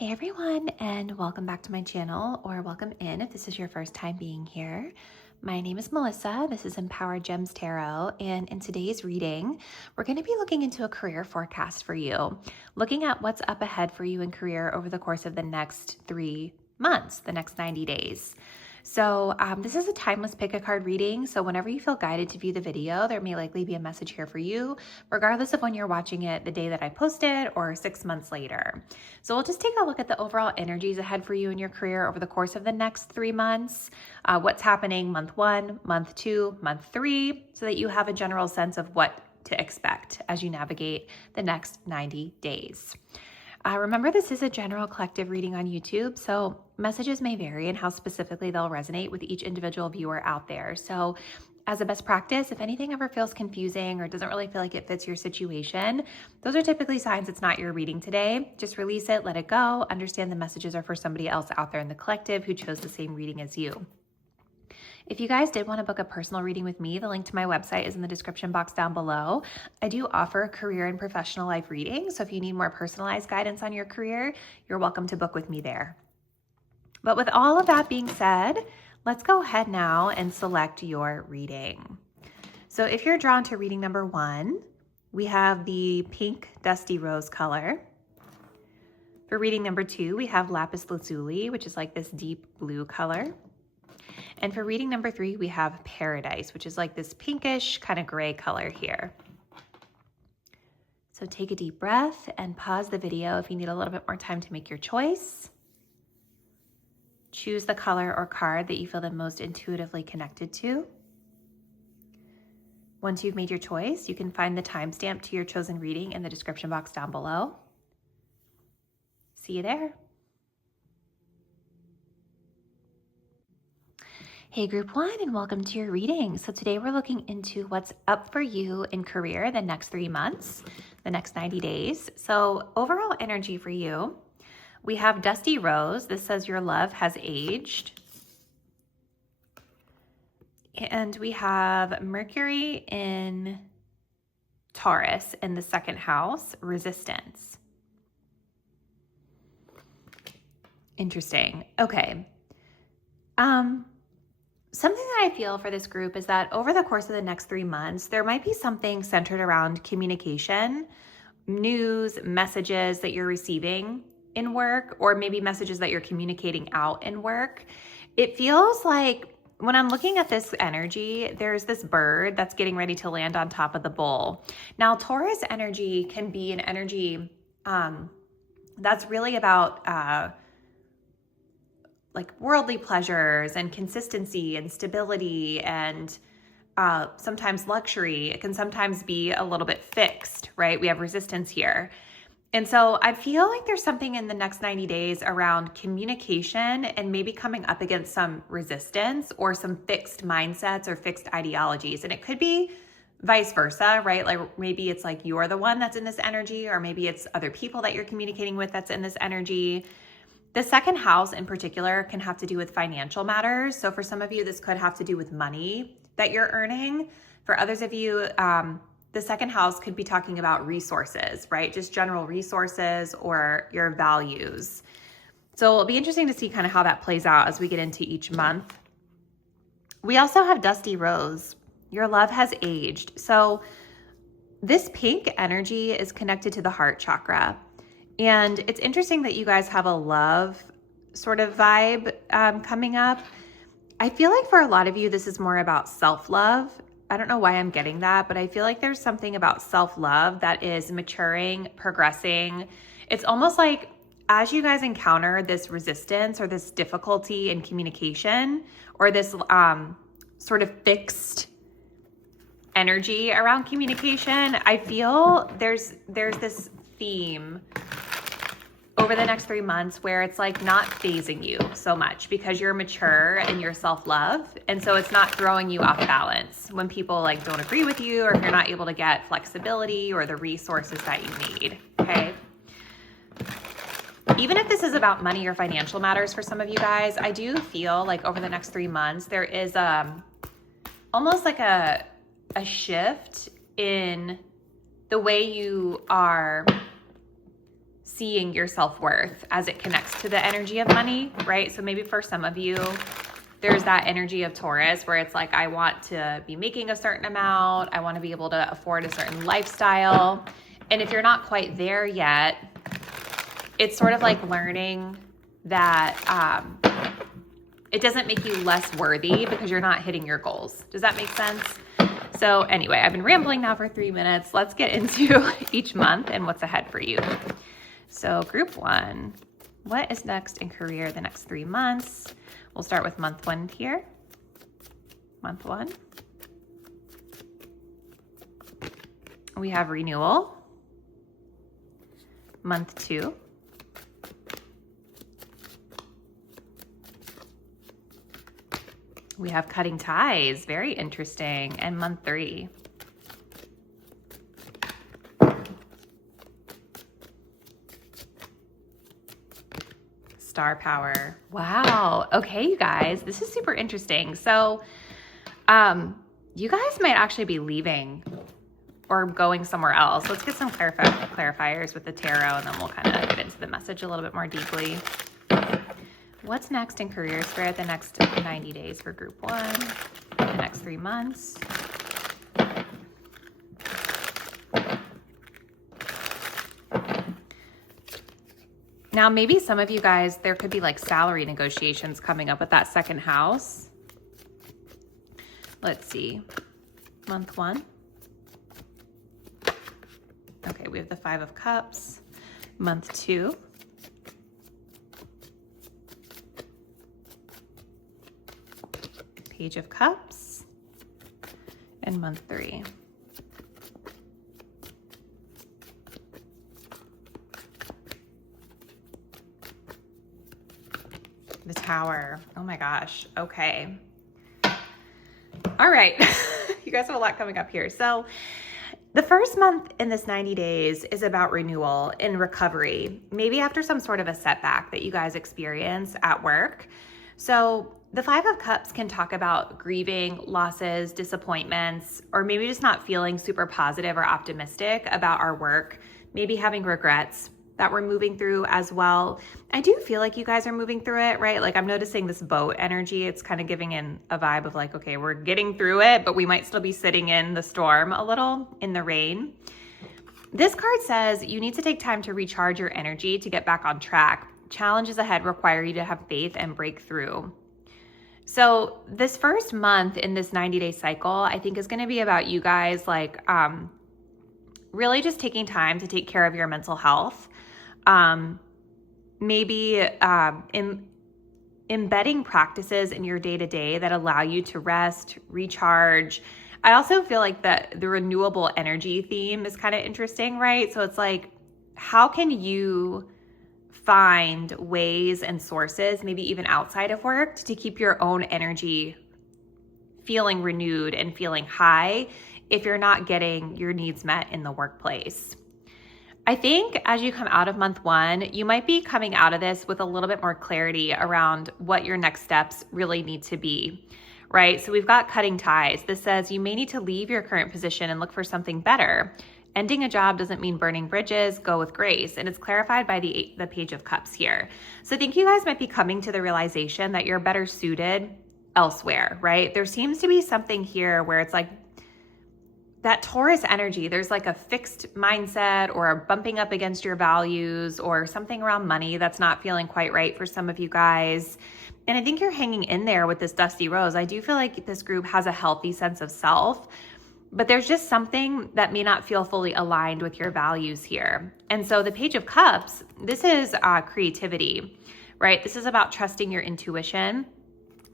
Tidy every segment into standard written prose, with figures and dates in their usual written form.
Hey everyone, and welcome back to my channel, or welcome in if this is your first time being here. My name is Melissa. This is Empowered Gems Tarot, and in today's reading, we're going to be looking into a career forecast for you, looking at what's up ahead for you in career over the course of the next 3 months, the next 90 days. So this is a timeless pick a card reading, so whenever you feel guided to view the video, there may likely be a message here for you, regardless of when you're watching it, the day that I posted or 6 months later. So we'll just take a look at the overall energies ahead for you in your career over the course of the next 3 months, what's happening month 1, month 2, month 3, so that you have a general sense of what to expect as you navigate the next 90 days. Remember, this is a general collective reading on YouTube, so messages may vary in how specifically they'll resonate with each individual viewer out there. So as a best practice, if anything ever feels confusing or doesn't really feel like it fits your situation, those are typically signs it's not your reading today. Just release it, let it go, understand the messages are for somebody else out there in the collective who chose the same reading as you. If you guys did want to book a personal reading with me, the link to my website is in the description box down below. I do offer career and professional life readings, so if you need more personalized guidance on your career, you're welcome to book with me there. But with all of that being said, let's go ahead now and select your reading. So if you're drawn to reading number 1, we have the pink dusty rose color. For reading number 2, we have Lapis Lazuli, which is like this deep blue color. And for reading number 3, we have Paradise, which is like this pinkish kind of gray color here. So take a deep breath and pause the video if you need a little bit more time to make your choice. Choose the color or card that you feel the most intuitively connected to. Once you've made your choice, you can find the timestamp to your chosen reading in the description box down below. See you there. Hey group 1, and welcome to your reading. So today we're looking into what's up for you in career the next 3 months, the next 90 days. So overall energy for you, we have Dusty Rose. This says your love has aged. And we have Mercury in Taurus in the 2nd house, Resistance. Interesting. Okay. Something that I feel for this group is that over the course of the next 3 months, there might be something centered around communication, news, messages that you're receiving in work, or maybe messages that you're communicating out in work. It feels like when I'm looking at this energy, there's this bird that's getting ready to land on top of the bull. Now, Taurus energy can be an energy that's really about like worldly pleasures and consistency and stability and sometimes luxury. It can sometimes be a little bit fixed, right? We have resistance here. And so I feel like there's something in the next 90 days around communication and maybe coming up against some resistance or some fixed mindsets or fixed ideologies. And it could be vice versa, right? Like maybe it's like you're the one that's in this energy, or maybe it's other people that you're communicating with that's in this energy. The 2nd house in particular can have to do with financial matters. So for some of you, this could have to do with money that you're earning. For others of you, the 2nd house could be talking about resources, right? Just general resources or your values. So it'll be interesting to see kind of how that plays out as we get into each month. We also have Dusty Rose. Your love has aged. So this pink energy is connected to the heart chakra. And it's interesting that you guys have a love sort of vibe coming up. I feel like for a lot of you, this is more about self-love. I don't know why I'm getting that, but I feel like there's something about self-love that is maturing, progressing. It's almost like as you guys encounter this resistance or this difficulty in communication or this sort of fixed energy around communication, I feel there's this theme over the next 3 months where it's like not phasing you so much because you're mature in your self-love. And so it's not throwing you off balance when people like don't agree with you, or if you're not able to get flexibility or the resources that you need, okay? Even if this is about money or financial matters for some of you guys, I do feel like over the next 3 months, there is almost like a shift in the way you are seeing your self-worth as it connects to the energy of money, right? So maybe for some of you, there's that energy of Taurus where it's like, I want to be making a certain amount. I want to be able to afford a certain lifestyle. And if you're not quite there yet, it's sort of like learning that it doesn't make you less worthy because you're not hitting your goals. Does that make sense? So anyway, I've been rambling now for 3 minutes. Let's get into each month and what's ahead for you. So group 1, what is next in career the next 3 months? We'll start with month 1 here. Month 1. We have renewal. Month 2. We have cutting ties, very interesting, and month 3. Star power. Wow. Okay, you guys, this is super interesting. So, you guys might actually be leaving or going somewhere else. Let's get some clarifiers with the tarot, and then we'll kind of get into the message a little bit more deeply. What's next in career spirit the next 90 days for group 1, the next 3 months? Now, maybe some of you guys, there could be like salary negotiations coming up with that second house. Let's see. Month 1. Okay, we have the 5 of Cups. Month 2. Page of Cups. And month 3. The Tower. Oh my gosh. Okay. All right. You guys have a lot coming up here. So the first month in this 90 days is about renewal and recovery, maybe after some sort of a setback that you guys experience at work. So the 5 of Cups can talk about grieving, losses, disappointments, or maybe just not feeling super positive or optimistic about our work, maybe having regrets that we're moving through as well. I do feel like you guys are moving through it, right? Like I'm noticing this boat energy. It's kind of giving in a vibe of like, okay, we're getting through it, but we might still be sitting in the storm a little, in the rain. This card says you need to take time to recharge your energy to get back on track. Challenges ahead require you to have faith and break through. So this first month in this 90-day cycle, I think is going to be about you guys like really just taking time to take care of your mental health. Maybe embedding practices in your day-to-day that allow you to rest, recharge. I also feel like the renewable energy theme is kind of interesting, right? So it's like, how can you find ways and sources, maybe even outside of work, to keep your own energy feeling renewed and feeling high if you're not getting your needs met in the workplace? I think as you come out of month 1, you might be coming out of this with a little bit more clarity around what your next steps really need to be, right? So we've got cutting ties. This says you may need to leave your current position and look for something better. Ending a job doesn't mean burning bridges. Go with grace. And it's clarified by the Page of Cups here. So I think you guys might be coming to the realization that you're better suited elsewhere, right? There seems to be something here where it's like that Taurus energy. There's like a fixed mindset or a bumping up against your values or something around money that's not feeling quite right for some of you guys. And I think you're hanging in there with this dusty rose. I do feel like this group has a healthy sense of self, but there's just something that may not feel fully aligned with your values here. And so the Page of Cups, this is creativity, right? This is about trusting your intuition.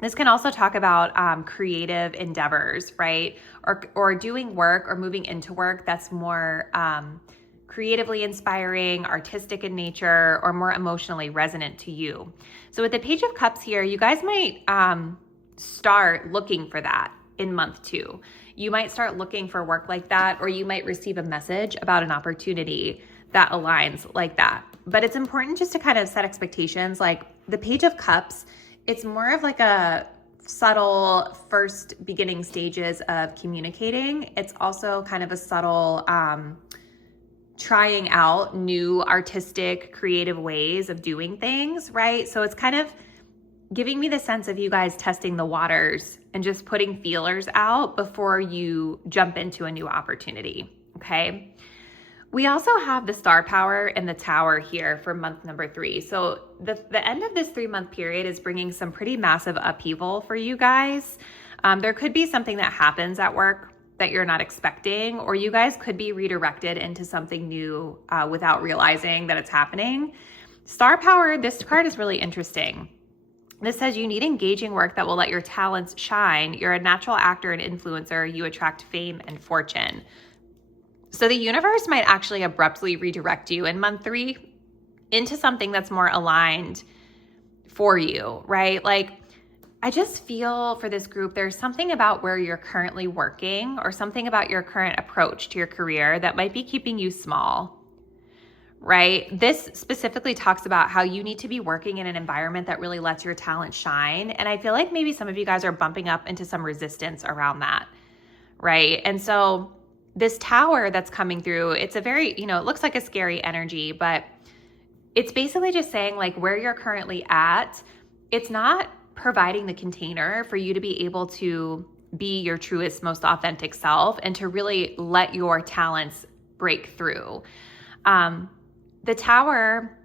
This can also talk about creative endeavors, right? Or doing work or moving into work that's more creatively inspiring, artistic in nature, or more emotionally resonant to you. So with the Page of Cups here, you guys might start looking for that in month 2. You might start looking for work like that, or you might receive a message about an opportunity that aligns like that. But it's important just to kind of set expectations. Like the Page of Cups, it's more of like a subtle first beginning stages of communicating. It's also kind of a subtle trying out new artistic, creative ways of doing things, right? So it's kind of giving me the sense of you guys testing the waters and just putting feelers out before you jump into a new opportunity, okay? We also have the star power and the tower here for month number 3. So the end of this 3-month period is bringing some pretty massive upheaval for you guys. There could be something that happens at work that you're not expecting, or you guys could be redirected into something new without realizing that it's happening. Star power, this card is really interesting. This says you need engaging work that will let your talents shine. You're a natural actor and influencer. You attract fame and fortune. So the universe might actually abruptly redirect you in month 3 into something that's more aligned for you, right? Like, I just feel for this group, there's something about where you're currently working or something about your current approach to your career that might be keeping you small, right? This specifically talks about how you need to be working in an environment that really lets your talent shine. And I feel like maybe some of you guys are bumping up into some resistance around that, right? And so this tower that's coming through, it's a very, it looks like a scary energy, but it's basically just saying like where you're currently at, it's not providing the container for you to be able to be your truest, most authentic self and to really let your talents break through. The tower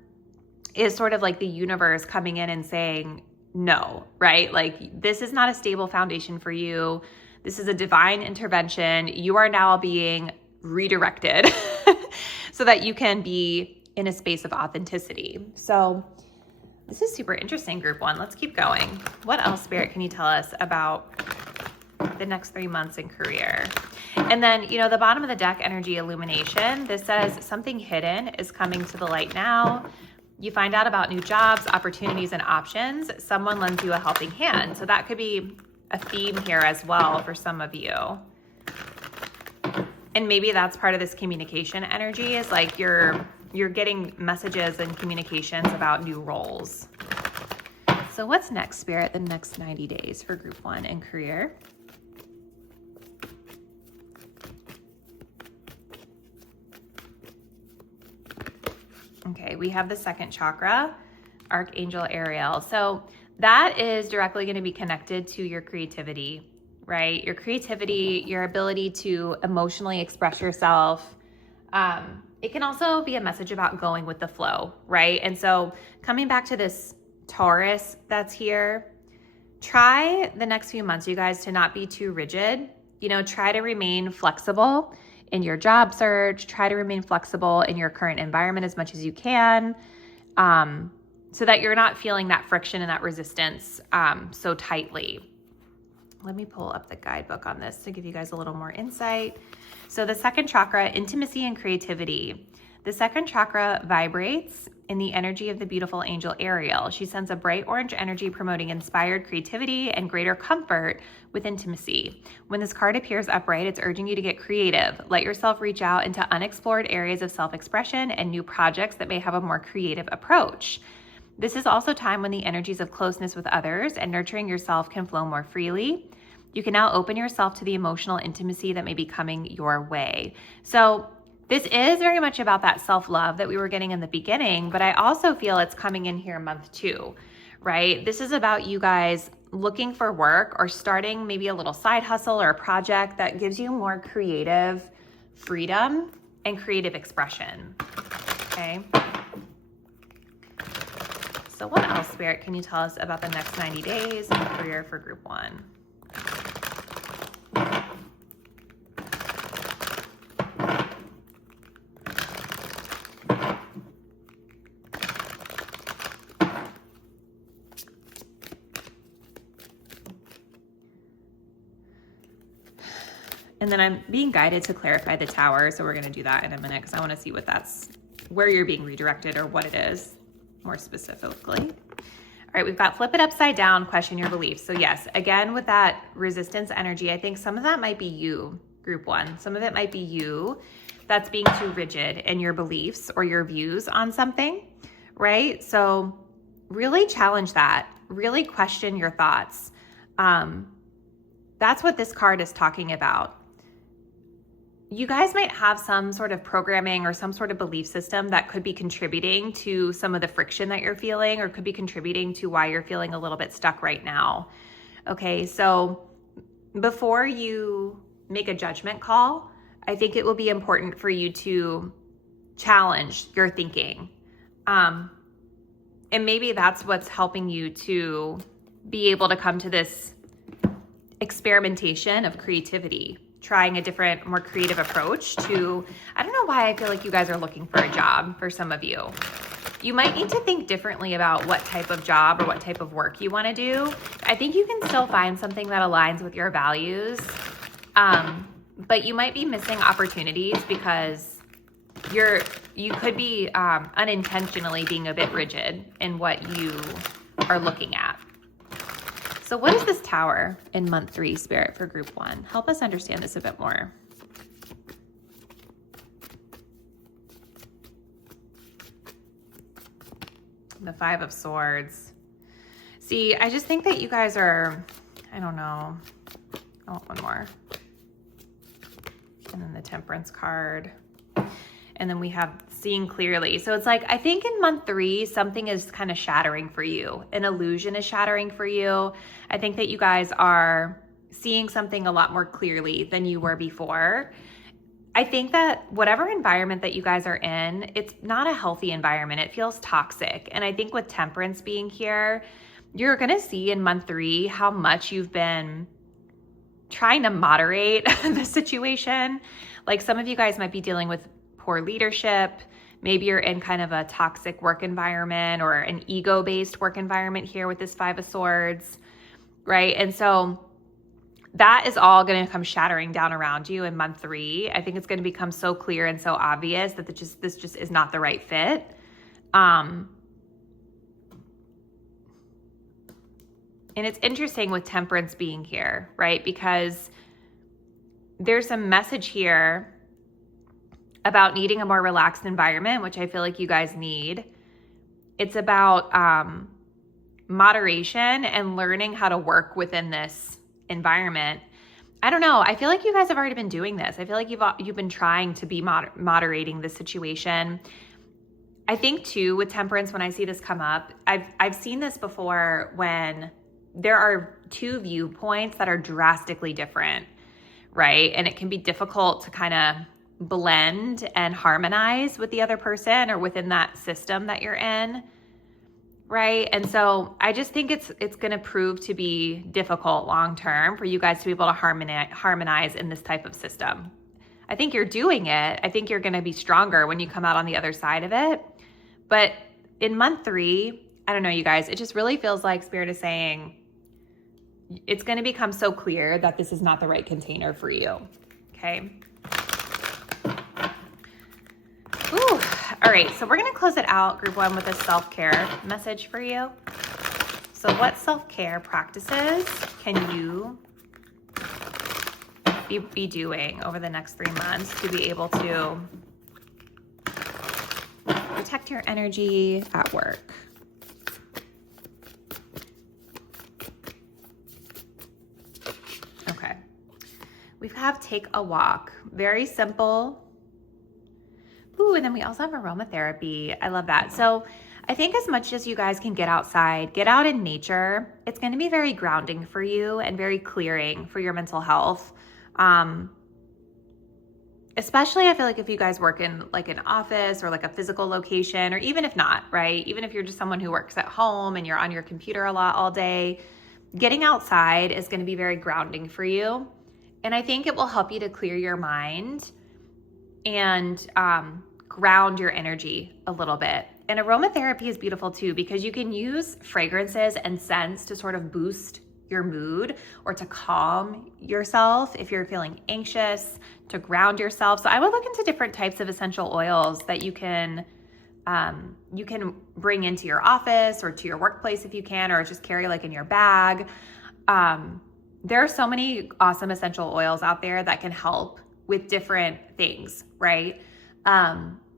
is sort of like the universe coming in and saying, no, right? Like, this is not a stable foundation for you. This is a divine intervention. You are now being redirected so that you can be in a space of authenticity. So this is super interesting, group 1. Let's keep going. What else, Spirit, can you tell us about the next 3 months in career? And then, the bottom of the deck, energy illumination, this says something hidden is coming to the light now. You find out about new jobs, opportunities, and options. Someone lends you a helping hand. So that could be a theme here as well for some of you. And maybe that's part of this communication energy is like you're getting messages and communications about new roles. So what's next, Spirit, the next 90 days for group 1 in career? Okay, we have the 2nd chakra, Archangel Ariel. So that is directly going to be connected to your creativity, right? Your creativity, your ability to emotionally express yourself. It can also be a message about going with the flow, right? And so coming back to this Taurus that's here, try the next few months, you guys, to not be too rigid. Try to remain flexible in your job search. Try to remain flexible in your current environment as much as you can, so that you're not feeling that friction and that resistance so tightly. Let me pull up the guidebook on this to give you guys a little more insight. So the 2nd chakra, intimacy and creativity. The 2nd chakra vibrates in the energy of the beautiful angel Ariel. She sends a bright orange energy promoting inspired creativity and greater comfort with intimacy. When this card appears upright, it's urging you to get creative. Let yourself reach out into unexplored areas of self-expression and new projects that may have a more creative approach. This is also time when the energies of closeness with others and nurturing yourself can flow more freely. You can now open yourself to the emotional intimacy that may be coming your way. So this is very much about that self-love that we were getting in the beginning, but I also feel it's coming in here month 2, right? This is about you guys looking for work or starting maybe a little side hustle or a project that gives you more creative freedom and creative expression, okay? So what else, Spirit, can you tell us about the next 90 days in career for group 1? And then I'm being guided to clarify the tower. So we're going to do that in a minute because I want to see where you're being redirected or what it is more specifically. All right, we've got flip it upside down, question your beliefs. So yes, again, with that resistance energy, I think some of that might be you, group 1. Some of it might be you that's being too rigid in your beliefs or your views on something, right? So really challenge that. Really question your thoughts. That's what this card is talking about. you guys might have some sort of programming or some sort of belief system that could be contributing to some of the friction that you're feeling, or could be contributing to why you're feeling a little bit stuck right now. Okay, so before you make a judgment call, I think it will be important for you to challenge your thinking. And maybe that's what's helping you to be able to come to this experimentation of creativity, trying a different, more creative approach to, I don't know why I feel like you guys are looking for a job for some of you. You might need to think differently about what type of job or what type of work you want to do. I think you can still find something that aligns with your values, but you might be missing opportunities because you could be unintentionally being a bit rigid in what you are looking at. So what is this Tower in month 3, Spirit, for group 1? Help us understand this a bit more. The 5 of Swords. See, I just think that you guys are, I don't know. I want one more. And then the Temperance card. And then we have seeing clearly. So it's like, I think in month 3, something is kind of shattering for you. An illusion is shattering for you. I think that you guys are seeing something a lot more clearly than you were before. I think that whatever environment that you guys are in, it's not a healthy environment. It feels toxic. And I think with Temperance being here, you're going to see in month 3 how much you've been trying to moderate the situation. Like some of you guys might be dealing with poor leadership. Maybe you're in kind of a toxic work environment or an ego-based work environment here with this 5 of Swords, right? And so that is all going to come shattering down around you in month 3. I think it's going to become so clear and so obvious that this just is not the right fit. And it's interesting with Temperance being here, right? Because there's a message here about needing a more relaxed environment, which I feel like you guys need. It's about moderation and learning how to work within this environment. I don't know. I feel like you guys have already been doing this. I feel like you've been trying to be moderating the situation. I think too with Temperance, when I see this come up, I've seen this before when there are 2 viewpoints that are drastically different, right? And it can be difficult to kind of blend and harmonize with the other person or within that system that you're in, right? And so I just think it's going to prove to be difficult long term for you guys to be able to harmonize in this type of system. I think you're doing it. I think you're going to be stronger when you come out on the other side of it. But in month 3, I don't know, you guys, it just really feels like Spirit is saying it's going to become so clear that this is not the right container for you. Okay. Ooh. All right, so we're going to close it out, group 1, with a self-care message for you. So what self-care practices can you be doing over the next 3 months to be able to protect your energy at work? Okay. We have take a walk. Very simple. Ooh, and then we also have aromatherapy. I love that. So I think as much as you guys can get outside, get out in nature, it's going to be very grounding for you and very clearing for your mental health. Especially I feel like if you guys work in like an office or like a physical location, or even if not, right? Even if you're just someone who works at home and you're on your computer a lot all day, getting outside is going to be very grounding for you. And I think it will help you to clear your mind and ground your energy a little bit. And aromatherapy is beautiful too, because you can use fragrances and scents to sort of boost your mood or to calm yourself if you're feeling anxious, to ground yourself. So I would look into different types of essential oils that you can bring into your office or to your workplace if you can, or just carry like in your bag. There are so many awesome essential oils out there that can help with different things, right?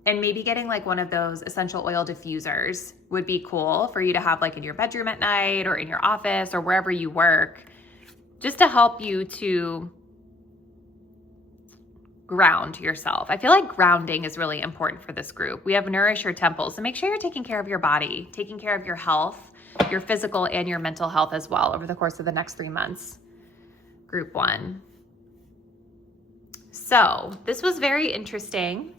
And maybe getting like one of those essential oil diffusers would be cool for you to have like in your bedroom at night or in your office or wherever you work, just to help you to ground yourself. I feel like grounding is really important for this group. We have nourish your temples. So make sure you're taking care of your body, taking care of your health, your physical and your mental health as well over the course of the next 3 months. Group 1. So this was very interesting.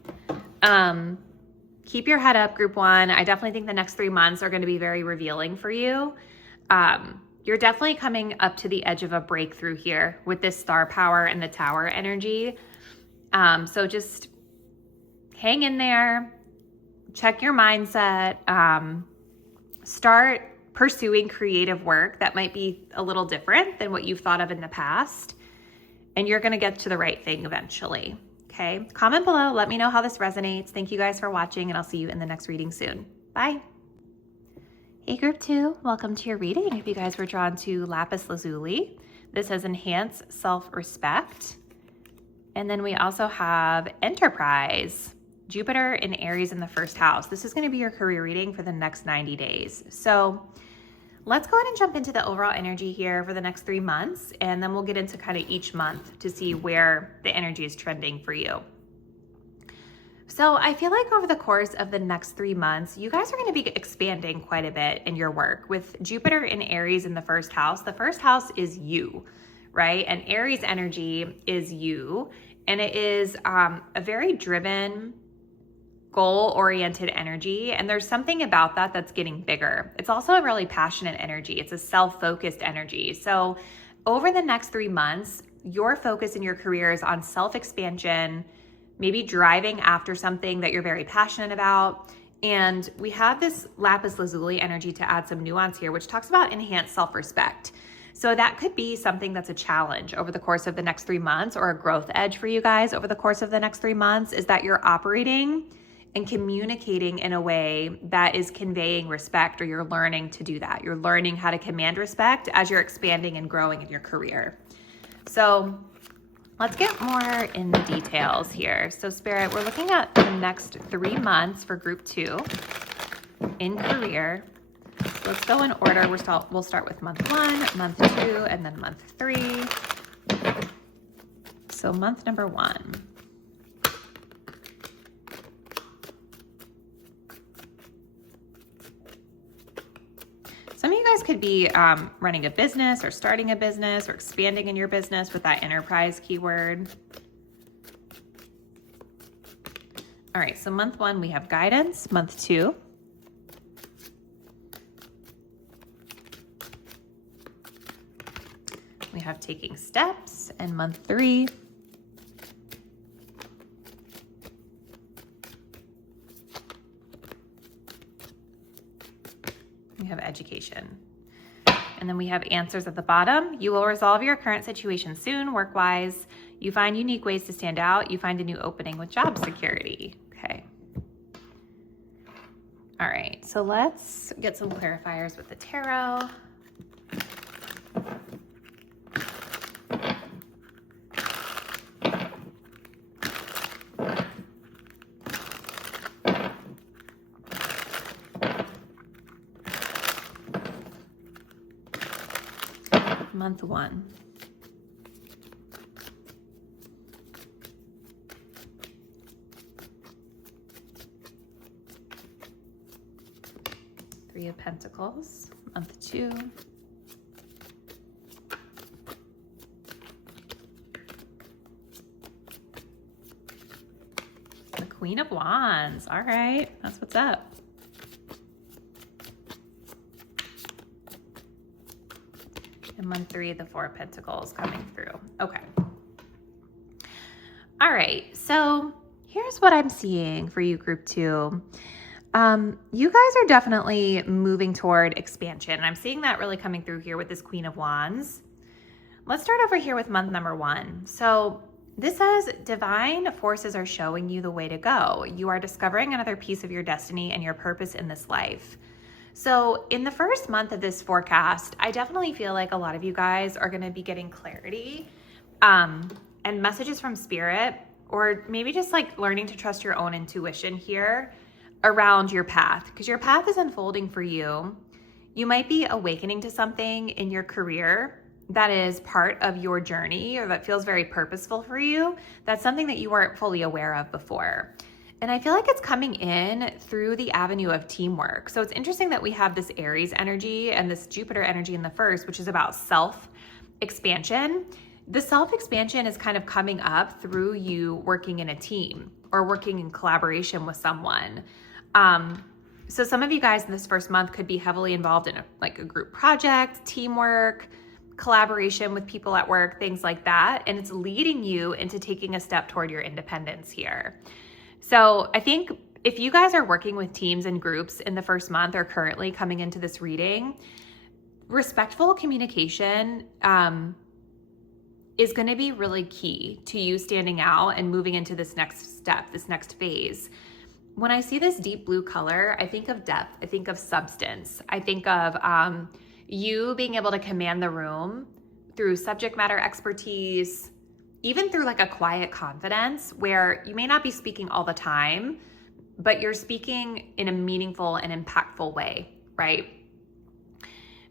Keep your head up, Group 1. I definitely think the next 3 months are going to be very revealing for you. You're definitely coming up to the edge of a breakthrough here with this star power and the tower energy. So just hang in there, check your mindset, start pursuing creative work that might be a little different than what you've thought of in the past, and you're going to get to the right thing eventually. Okay, comment below, let me know how this resonates. Thank you guys for watching, and I'll see you in the next reading soon. Bye. Hey Group 2, welcome to your reading. If you guys were drawn to Lapiz Lazuli, this has Enhance Self-Respect. And then we also have Enterprise, Jupiter and Aries in the first house. This is going to be your career reading for the next 90 days. So let's go ahead and jump into the overall energy here for the next 3 months, and then we'll get into kind of each month to see where the energy is trending for you. So I feel like over the course of the next 3 months, you guys are going to be expanding quite a bit in your work. With Jupiter and Aries in the first house is you, right? And Aries energy is you, and it is a very driven, goal-oriented energy, and there's something about that that's getting bigger. It's also a really passionate energy. It's a self-focused energy. So over the next 3 months, your focus in your career is on self-expansion, maybe driving after something that you're very passionate about. And we have this Lapiz Lazuli energy to add some nuance here, which talks about enhanced self-respect. So that could be something that's a challenge over the course of the next 3 months, or a growth edge for you guys over the course of the next 3 months, is that you're operating and communicating in a way that is conveying respect, or you're learning to do that. You're learning how to command respect as you're expanding and growing in your career. So let's get more in the details here. So Spirit, we're looking at the next 3 months for Group 2 in career. So let's go in order. We'll start with month 1, month 2, and then month 3. So month number 1. Some of you guys could be running a business, or starting a business, or expanding in your business with that enterprise keyword. All right, so month 1, we have guidance. Month 2, we have taking steps. And month 3, we have education. And then we have answers at the bottom. You will resolve your current situation soon, work-wise. You find unique ways to stand out. You find a new opening with job security. Okay. All right, so let's get some clarifiers with the tarot. Month 1. Three of Pentacles. Month 2. The Queen of Wands. All right, that's what's up. And month 3, the Four of Pentacles coming through. Okay. All right, so here's what I'm seeing for you, Group 2. You guys are definitely moving toward expansion. I'm seeing that really coming through here with this Queen of Wands. Let's start over here with month number 1. So this says divine forces are showing you the way to go. You are discovering another piece of your destiny and your purpose in this life. So in the first month of this forecast, I definitely feel like a lot of you guys are going to be getting clarity and messages from Spirit, or maybe just like learning to trust your own intuition here around your path, because your path is unfolding for you. You might be awakening to something in your career that is part of your journey or that feels very purposeful for you, that's something that you weren't fully aware of before. And I feel like it's coming in through the avenue of teamwork. So it's interesting that we have this Aries energy and this Jupiter energy in the first, which is about self-expansion. The self-expansion is kind of coming up through you working in a team or working in collaboration with someone. So some of you guys in this first month could be heavily involved in a group project, teamwork, collaboration with people at work, things like that. And it's leading you into taking a step toward your independence here. So I think if you guys are working with teams and groups in the first month or currently coming into this reading, respectful communication is going to be really key to you standing out and moving into this next step, this next phase. When I see this deep blue color, I think of depth, I think of substance, I think of you being able to command the room through subject matter expertise, even through like a quiet confidence where you may not be speaking all the time, but you're speaking in a meaningful and impactful way, right?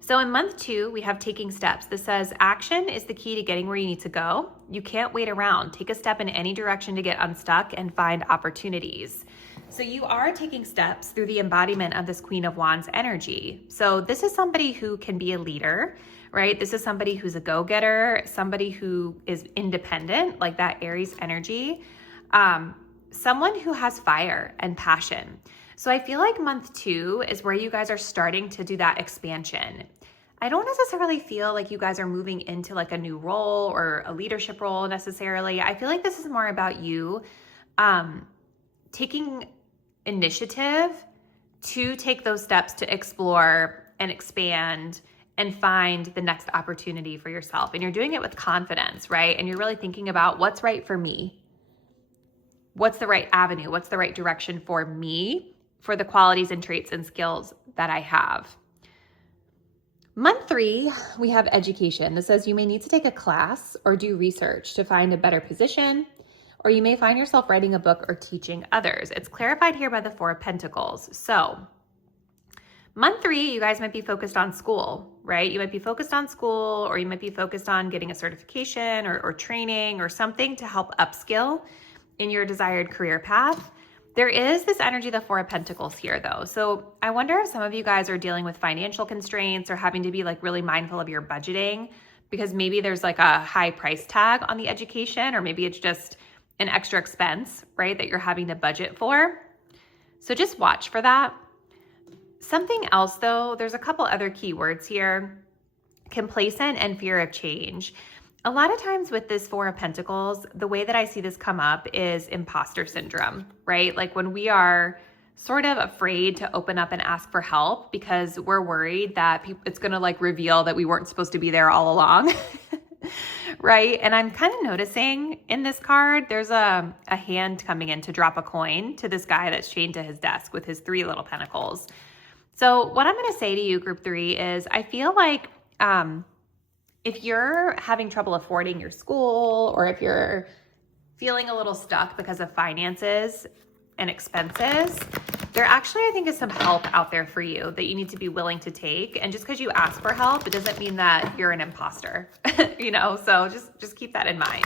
So in month 2, we have taking steps. This says action is the key to getting where you need to go. You can't wait around. Take a step in any direction to get unstuck and find opportunities. So you are taking steps through the embodiment of this Queen of Wands energy. So this is somebody who can be a leader, right? This is somebody who's a go-getter, somebody who is independent, like that Aries energy, someone who has fire and passion. So I feel like month 2 is where you guys are starting to do that expansion. I don't necessarily feel like you guys are moving into like a new role or a leadership role necessarily. I feel like this is more about you taking initiative to take those steps to explore and expand and find the next opportunity for yourself. And you're doing it with confidence, right? And you're really thinking about what's right for me. What's the right avenue? What's the right direction for me, for the qualities and traits and skills that I have? Month 3, we have education. This says you may need to take a class or do research to find a better position, or you may find yourself writing a book or teaching others. It's clarified here by the 4 of Pentacles. So month 3, you guys might be focused on school, right? You might be focused on school, or you might be focused on getting a certification or training or something to help upskill in your desired career path. There is this energy, the 4 of Pentacles here though. So I wonder if some of you guys are dealing with financial constraints or having to be like really mindful of your budgeting because maybe there's like a high price tag on the education, or maybe it's just an extra expense, right, that you're having to budget for. So just watch for that. Something else though, there's a couple other keywords here: complacent and fear of change. A lot of times with this 4 of Pentacles, the way that I see this come up is imposter syndrome, right? Like when we are sort of afraid to open up and ask for help because we're worried that it's going to like reveal that we weren't supposed to be there all along, right? And I'm kind of noticing in this card, there's a hand coming in to drop a coin to this guy that's chained to his desk with his 3 little pentacles. So what I'm going to say to you, group 3, is I feel like if you're having trouble affording your school, or if you're feeling a little stuck because of finances and expenses, there actually, I think, is some help out there for you that you need to be willing to take. And just because you ask for help, it doesn't mean that you're an imposter, you know? So just keep that in mind.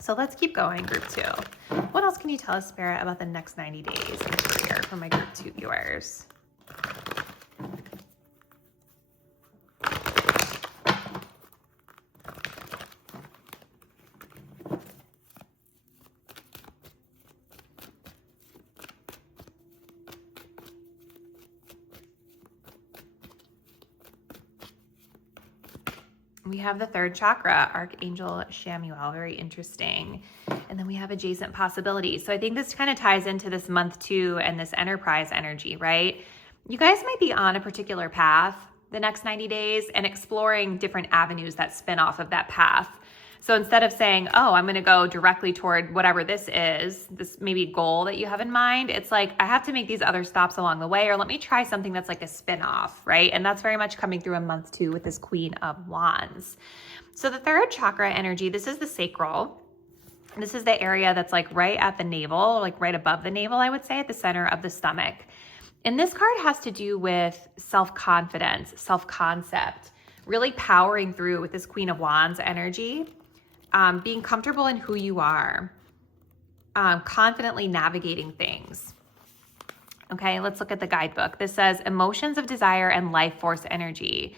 So let's keep going, group 2. What else can you tell us, Spirit, about the next 90 days in career for my group 2 viewers? We have the 3rd chakra, Archangel Shamuel, very interesting. And then we have adjacent possibilities. So I think this kind of ties into this month 2 and this enterprise energy, right? You guys might be on a particular path the next 90 days and exploring different avenues that spin off of that path. So instead of saying, oh, I'm going to go directly toward whatever this is, this maybe goal that you have in mind, it's like, I have to make these other stops along the way, or let me try something that's like a spin-off, right? And that's very much coming through in month 2 with this Queen of Wands. So the 3rd chakra energy, this is the sacral. This is the area that's like right at the navel, like right above the navel, I would say, at the center of the stomach. And this card has to do with self-confidence, self-concept, really powering through with this Queen of Wands energy, being comfortable in who you are, confidently navigating things. Okay, let's look at the guidebook. This says emotions of desire and life force energy.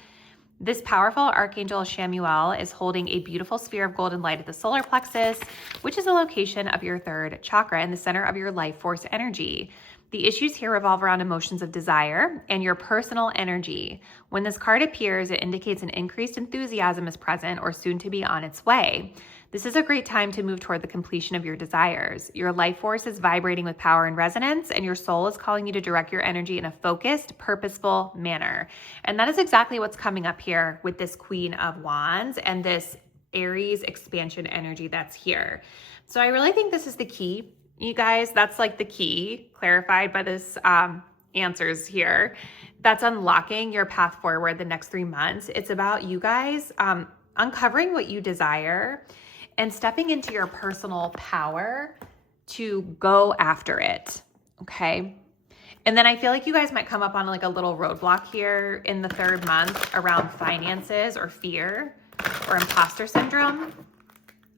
This powerful Archangel Shamuel is holding a beautiful sphere of golden light at the solar plexus, which is the location of your third chakra and the center of your life force energy. The issues here revolve around emotions of desire and your personal energy. When this card appears, it indicates an increased enthusiasm is present or soon to be on its way. This is a great time to move toward the completion of your desires. Your life force is vibrating with power and resonance, and your soul is calling you to direct your energy in a focused, purposeful manner. And that is exactly what's coming up here with this Queen of Wands and this Aries expansion energy that's here. So I really think this is the key, you guys. That's like the key, clarified by this answers here. That's unlocking your path forward the next 3 months. It's about you guys uncovering what you desire and stepping into your personal power to go after it, okay? And then I feel like you guys might come up on like a little roadblock here in the 3rd month around finances or fear or imposter syndrome.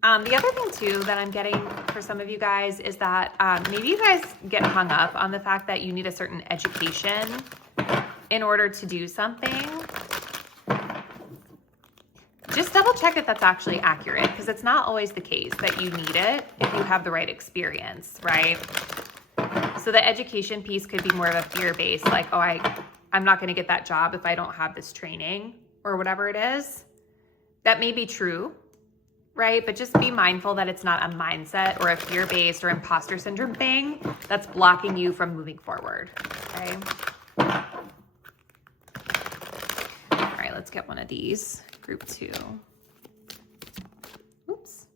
The other thing too that I'm getting for some of you guys is that maybe you guys get hung up on the fact that you need a certain education in order to do something. Just double check if that's actually accurate, because it's not always the case that you need it if you have the right experience, right? So the education piece could be more of a fear-based, like, oh, I'm not going to get that job if I don't have this training or whatever it is. That may be true, right? But just be mindful that it's not a mindset or a fear-based or imposter syndrome thing that's blocking you from moving forward, okay? All right, let's get one of these. Group 2. Oops.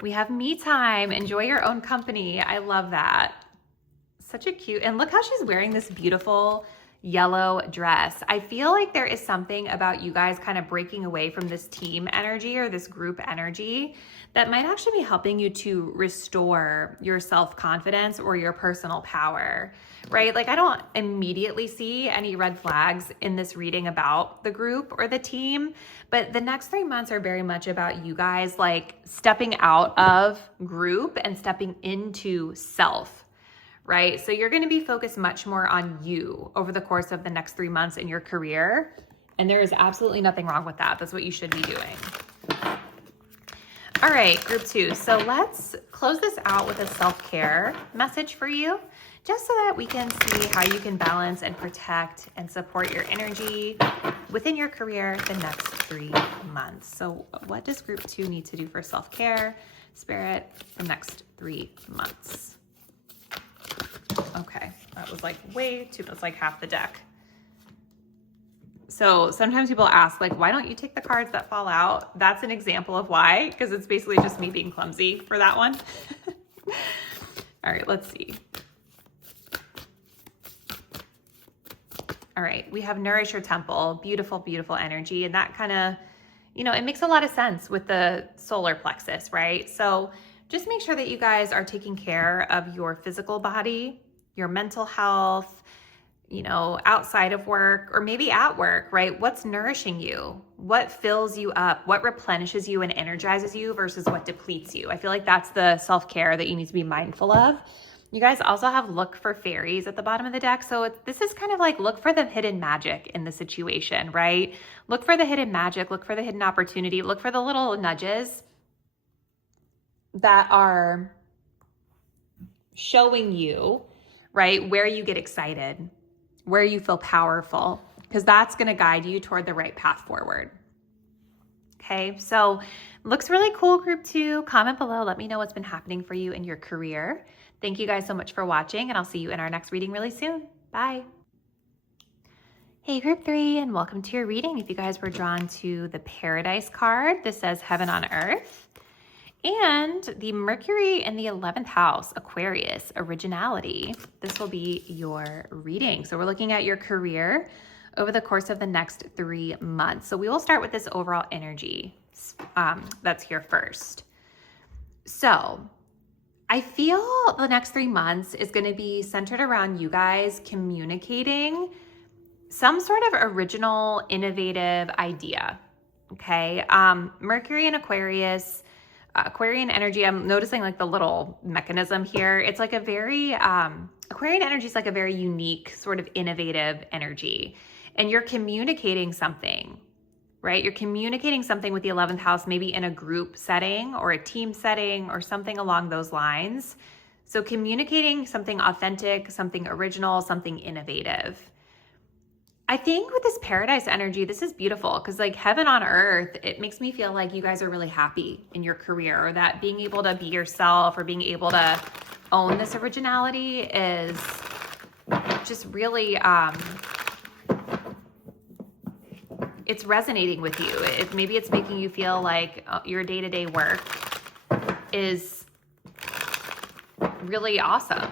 We have me time. Enjoy your own company. I love that. Such a cute, and look how she's wearing this beautiful yellow dress. I feel like there is something about you guys kind of breaking away from this team energy or this group energy that might actually be helping you to restore your self-confidence or your personal power, right? Like I don't immediately see any red flags in this reading about the group or the team, but the next 3 months are very much about you guys like stepping out of group and stepping into self, right? So you're going to be focused much more on you over the course of the next 3 months in your career. And there is absolutely nothing wrong with that. That's what you should be doing. All right, group 2. So let's close this out with a self-care message for you, just so that we can see how you can balance and protect and support your energy within your career the next 3 months. So what does group 2 need to do for self-care, spirit, the next 3 months? Okay, that was like way too, that's like half the deck. So sometimes people ask like, why don't you take the cards that fall out? That's an example of why, because it's basically just me being clumsy for that one. All right, let's see. All right, we have Nourish Your Temple, beautiful, beautiful energy. And that kind of, you know, it makes a lot of sense with the solar plexus, right? So just make sure that you guys are taking care of your physical body, your mental health, you know, outside of work or maybe at work, right? What's nourishing you? What fills you up? What replenishes you and energizes you versus what depletes you? I feel like that's the self-care that you need to be mindful of. You guys also have look for fairies at the bottom of the deck. So this is kind of like look for the hidden magic in the situation, right? Look for the hidden magic, look for the hidden opportunity, look for the little nudges that are showing you, right, where you get excited, where you feel powerful, because that's going to guide you toward the right path forward. Okay, so looks really cool, group 2. Comment below. Let me know what's been happening for you in your career. Thank you guys so much for watching, and I'll see you in our next reading really soon. Bye. Hey, group 3, and welcome to your reading. If you guys were drawn to the Paradise card, this says Heaven on Earth. And the Mercury in the 11th house, Aquarius, originality. This will be your reading. So we're looking at your career over the course of the next 3 months. So we will start with this overall energy that's here first. So I feel the next 3 months is going to be centered around you guys communicating some sort of original, innovative idea. Okay. Mercury and Aquarius, Aquarian energy, I'm noticing like the little mechanism here. It's like a very, Aquarian energy is like a very unique sort of innovative energy. And you're communicating something, right? You're communicating something with the 11th house, maybe in a group setting or a team setting or something along those lines. So communicating something authentic, something original, something innovative. I think with this paradise energy, this is beautiful because like heaven on earth, it makes me feel like you guys are really happy in your career, or that being able to be yourself or being able to own this originality is just really, it's resonating with you. Maybe it's making you feel like your day-to-day work is really awesome,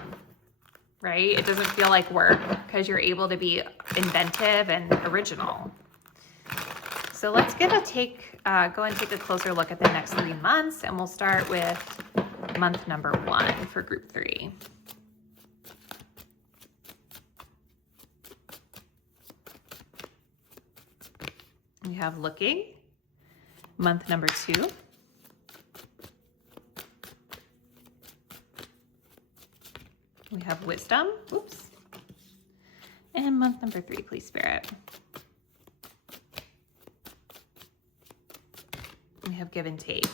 right? It doesn't feel like work because you're able to be inventive and original. So let's go and take a closer look at the next 3 months, and we'll start with month number 1 for group 3. We have looking, month number 2. We have wisdom, oops. And month number 3, please, Spirit. We have give and take.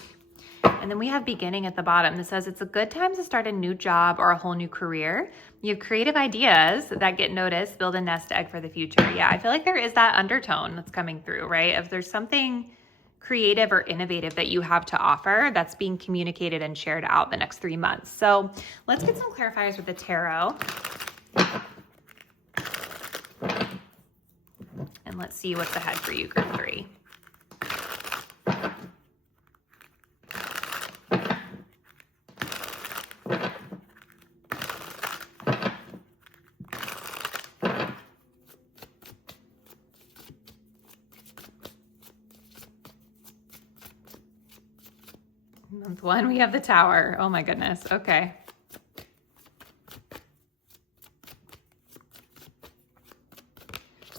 And then we have beginning at the bottom. This says it's a good time to start a new job or a whole new career. You have creative ideas that get noticed, build a nest egg for the future. Yeah, I feel like there is that undertone that's coming through, right? If there's something creative or innovative that you have to offer, that's being communicated and shared out the next 3 months. So let's get some clarifiers with the tarot. And let's see what's ahead for you, group 3. Month 1, we have the Tower. Oh my goodness. Okay.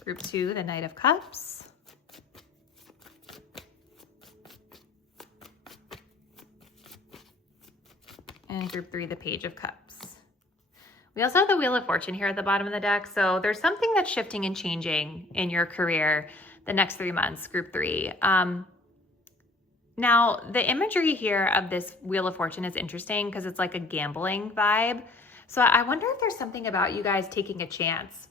Group 2, the Knight of Cups. And group 3, the Page of Cups. We also have the Wheel of Fortune here at the bottom of the deck. So there's something that's shifting and changing in your career the next 3 months, group 3. Now, the imagery here of this Wheel of Fortune is interesting because it's like a gambling vibe. So I wonder if there's something about you guys taking a chance,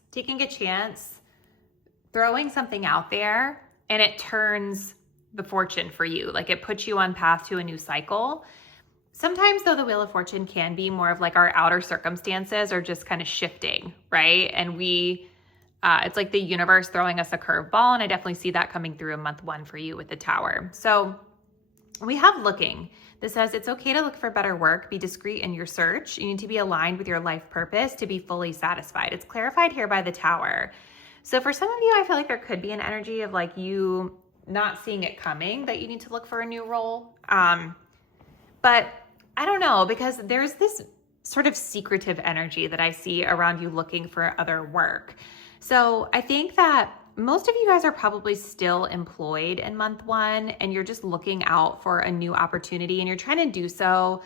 throwing something out there, and it turns the fortune for you. Like it puts you on path to a new cycle. Sometimes though, the Wheel of Fortune can be more of like our outer circumstances are just kind of shifting, right? And it's like the universe throwing us a curveball. And I definitely see that coming through in month 1 for you with the Tower. So we have looking. This says it's okay to look for better work, be discreet in your search. You need to be aligned with your life purpose to be fully satisfied. It's clarified here by the Tower. So for some of you, I feel like there could be an energy of like you not seeing it coming, that you need to look for a new role. But I don't know, because there's this sort of secretive energy that I see around you looking for other work. So I think that most of you guys are probably still employed in month 1 and you're just looking out for a new opportunity, and you're trying to do so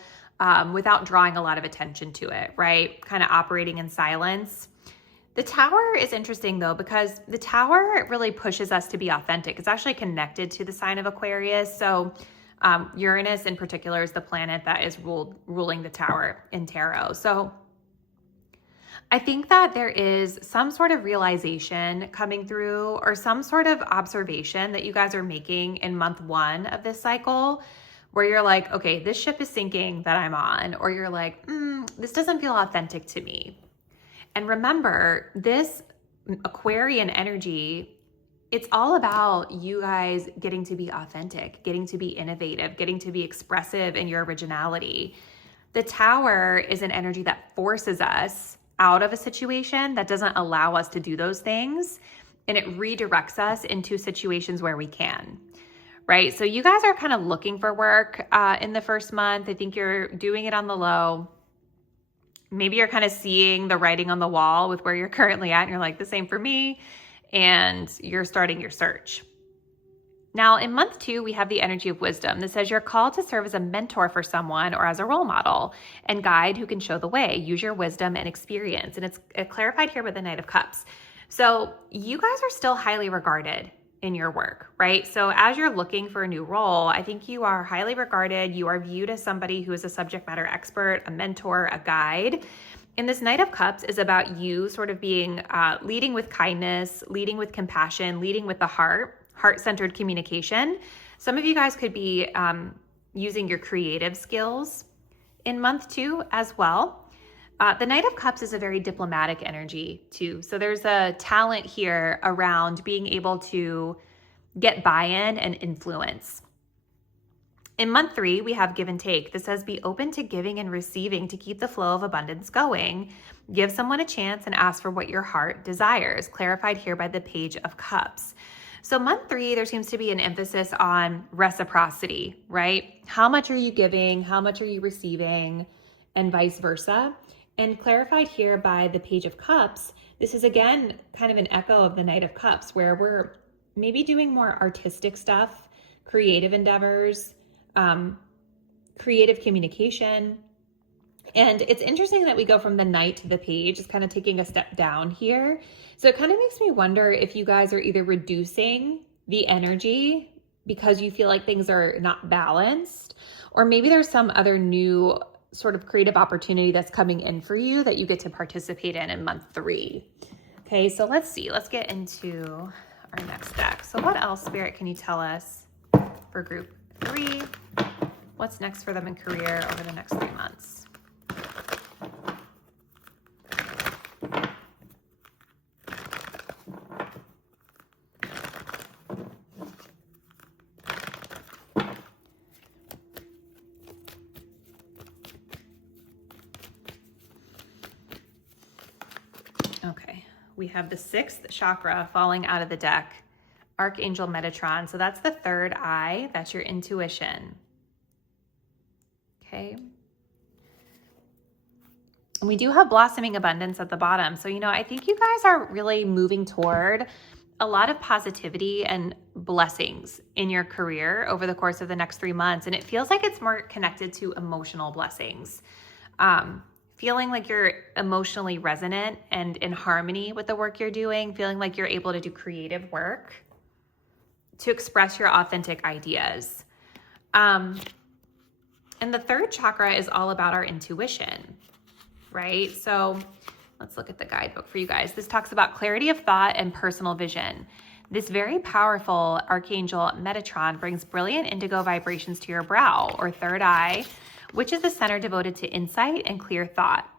without drawing a lot of attention to it, right? Kind of operating in silence. The Tower is interesting though, because the Tower really pushes us to be authentic. It's actually connected to the sign of Aquarius. So Uranus in particular is the planet that is ruling the Tower in tarot. So I think that there is some sort of realization coming through, or some sort of observation that you guys are making in month 1 of this cycle, where you're like, okay, this ship is sinking that I'm on, or you're like, this doesn't feel authentic to me. And remember, this Aquarian energy, it's all about you guys getting to be authentic, getting to be innovative, getting to be expressive in your originality. The Tower is an energy that forces us out of a situation, that doesn't allow us to do those things, and it redirects us into situations where we can, right? So you guys are kind of looking for work in the first month. I think you're doing it on the low. maybe you're kind of seeing the writing on the wall with where you're currently at and you're like, the same for me, and you're starting your search. Now, in month 2, we have the energy of wisdom. This says you're called to serve as a mentor for someone or as a role model and guide who can show the way. Use your wisdom and experience. And it's clarified here by the Knight of Cups. So you guys are still highly regarded in your work, right? So as you're looking for a new role, I think you are highly regarded. You are viewed as somebody who is a subject matter expert, a mentor, a guide. And this Knight of Cups is about you sort of being leading with kindness, leading with compassion, leading with the heart-centered communication. Some of you guys could be using your creative skills in month 2 as well. The Knight of Cups is a very diplomatic energy too. So there's a talent here around being able to get buy-in and influence. In month 3, we have give and take. This says be open to giving and receiving to keep the flow of abundance going. Give someone a chance and ask for what your heart desires, clarified here by the Page of Cups. So month 3, there seems to be an emphasis on reciprocity, right? How much are you giving? How much are you receiving? And vice versa. And clarified here by the Page of Cups, this is again kind of an echo of the Knight of Cups, where we're maybe doing more artistic stuff, creative endeavors, creative communication. And it's interesting that we go from the Knight to the Page. It's kind of taking a step down here. So it kind of makes me wonder if you guys are either reducing the energy because you feel like things are not balanced, or maybe there's some other new sort of creative opportunity that's coming in for you that you get to participate in month 3. Okay, so let's see. Let's get into our next deck. So what else, Spirit, can you tell us for group 3? What's next for them in career over the next 3 months? Okay, we have the 6th chakra falling out of the deck, Archangel Metatron. So that's the 3rd eye. That's your intuition. Okay. And we do have blossoming abundance at the bottom. So, I think you guys are really moving toward a lot of positivity and blessings in your career over the course of the next 3 months. And it feels like it's more connected to emotional blessings. Feeling like you're emotionally resonant and in harmony with the work you're doing, feeling like you're able to do creative work to express your authentic ideas. And the 3rd chakra is all about our intuition, right? So let's look at the guidebook for you guys. This talks about clarity of thought and personal vision. This very powerful Archangel Metatron brings brilliant indigo vibrations to your brow or 3rd eye, which is the center devoted to insight and clear thought.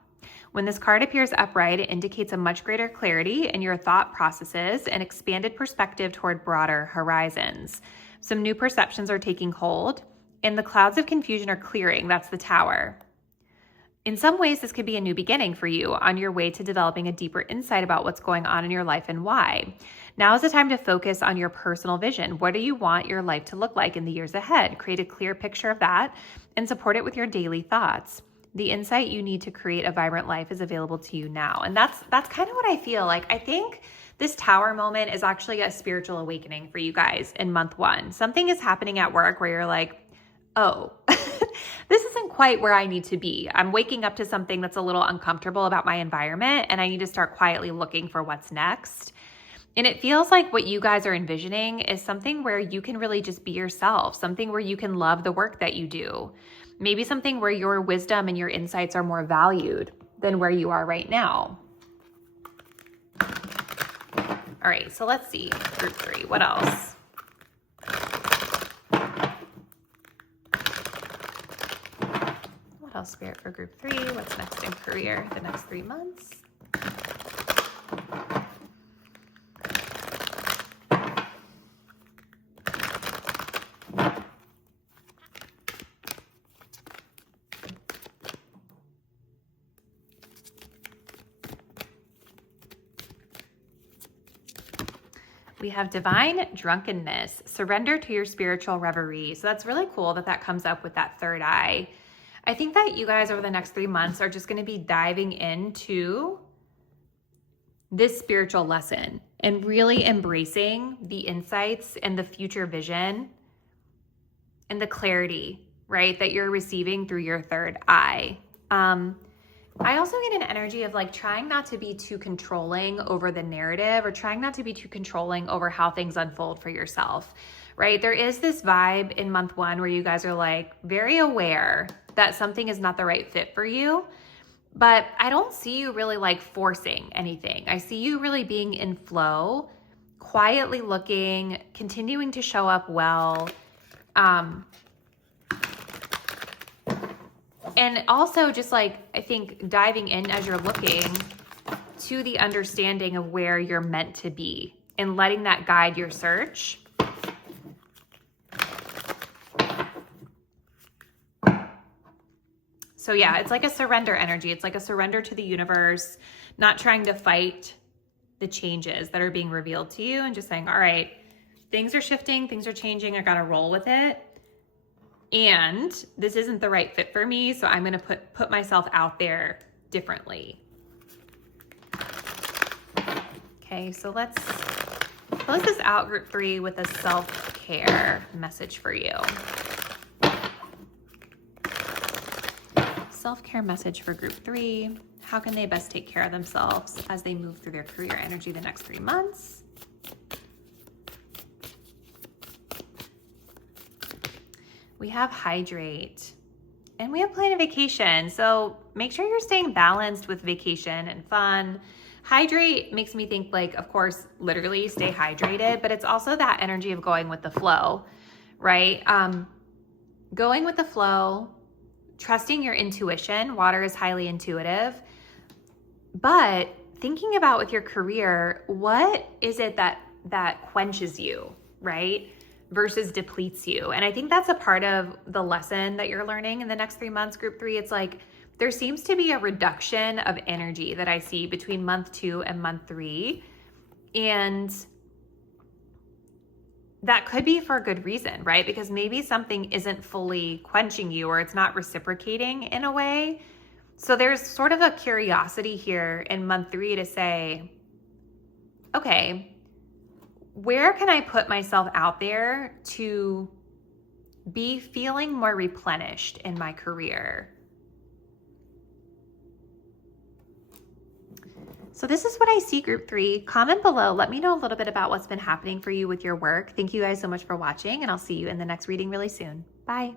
When this card appears upright, it indicates a much greater clarity in your thought processes and expanded perspective toward broader horizons. Some new perceptions are taking hold, and the clouds of confusion are clearing. That's the Tower. In some ways, this could be a new beginning for you on your way to developing a deeper insight about what's going on in your life and why. Now is the time to focus on your personal vision. What do you want your life to look like in the years ahead? Create a clear picture of that and support it with your daily thoughts. The insight you need to create a vibrant life is available to you now. And that's kind of what I feel like. I think this Tower moment is actually a spiritual awakening for you guys in month 1. Something is happening at work where you're like, oh, this isn't quite where I need to be. I'm waking up to something that's a little uncomfortable about my environment, and I need to start quietly looking for what's next. And it feels like what you guys are envisioning is something where you can really just be yourself, something where you can love the work that you do. Maybe something where your wisdom and your insights are more valued than where you are right now. All right, so let's see, group 3, what else? What else, Spirit, for group 3? What's next in career the next 3 months? We have divine drunkenness, surrender to your spiritual reverie. So that's really cool that that comes up with that 3rd eye. I think that you guys over the next 3 months are just going to be diving into this spiritual lesson and really embracing the insights and the future vision and the clarity, right, that you're receiving through your third eye. I also get an energy of like trying not to be too controlling over the narrative or trying not to be too controlling over how things unfold for yourself, right? There is this vibe in month 1 where you guys are like very aware that something is not the right fit for you, but I don't see you really like forcing anything. I see you really being in flow, quietly looking, continuing to show up well, and also just like, I think diving in as you're looking to the understanding of where you're meant to be and letting that guide your search. So yeah, it's like a surrender energy. It's like a surrender to the universe, not trying to fight the changes that are being revealed to you and just saying, all right, things are shifting, things are changing. I got to roll with it. And this isn't the right fit for me, so I'm going to put myself out there differently. Okay, so let's close this out, group 3, with a self-care message for you. Self-care message for group 3. How can they best take care of themselves as they move through their career energy the next 3 months? We have hydrate and we have plan a vacation. So make sure you're staying balanced with vacation and fun. Hydrate makes me think like, of course, literally stay hydrated, but it's also that energy of going with the flow, right? Going with the flow, trusting your intuition. Water is highly intuitive, but thinking about with your career, what is it that quenches you, right? Versus depletes you. And I think that's a part of the lesson that you're learning in the next 3 months, group 3. It's like, there seems to be a reduction of energy that I see between month 2 and month 3. And that could be for a good reason, right? Because maybe something isn't fully quenching you or it's not reciprocating in a way. So there's sort of a curiosity here in month 3 to say, okay, where can I put myself out there to be feeling more replenished in my career? So this is what I see, group 3. Comment below. Let me know a little bit about what's been happening for you with your work. Thank you guys so much for watching, and I'll see you in the next reading really soon. Bye.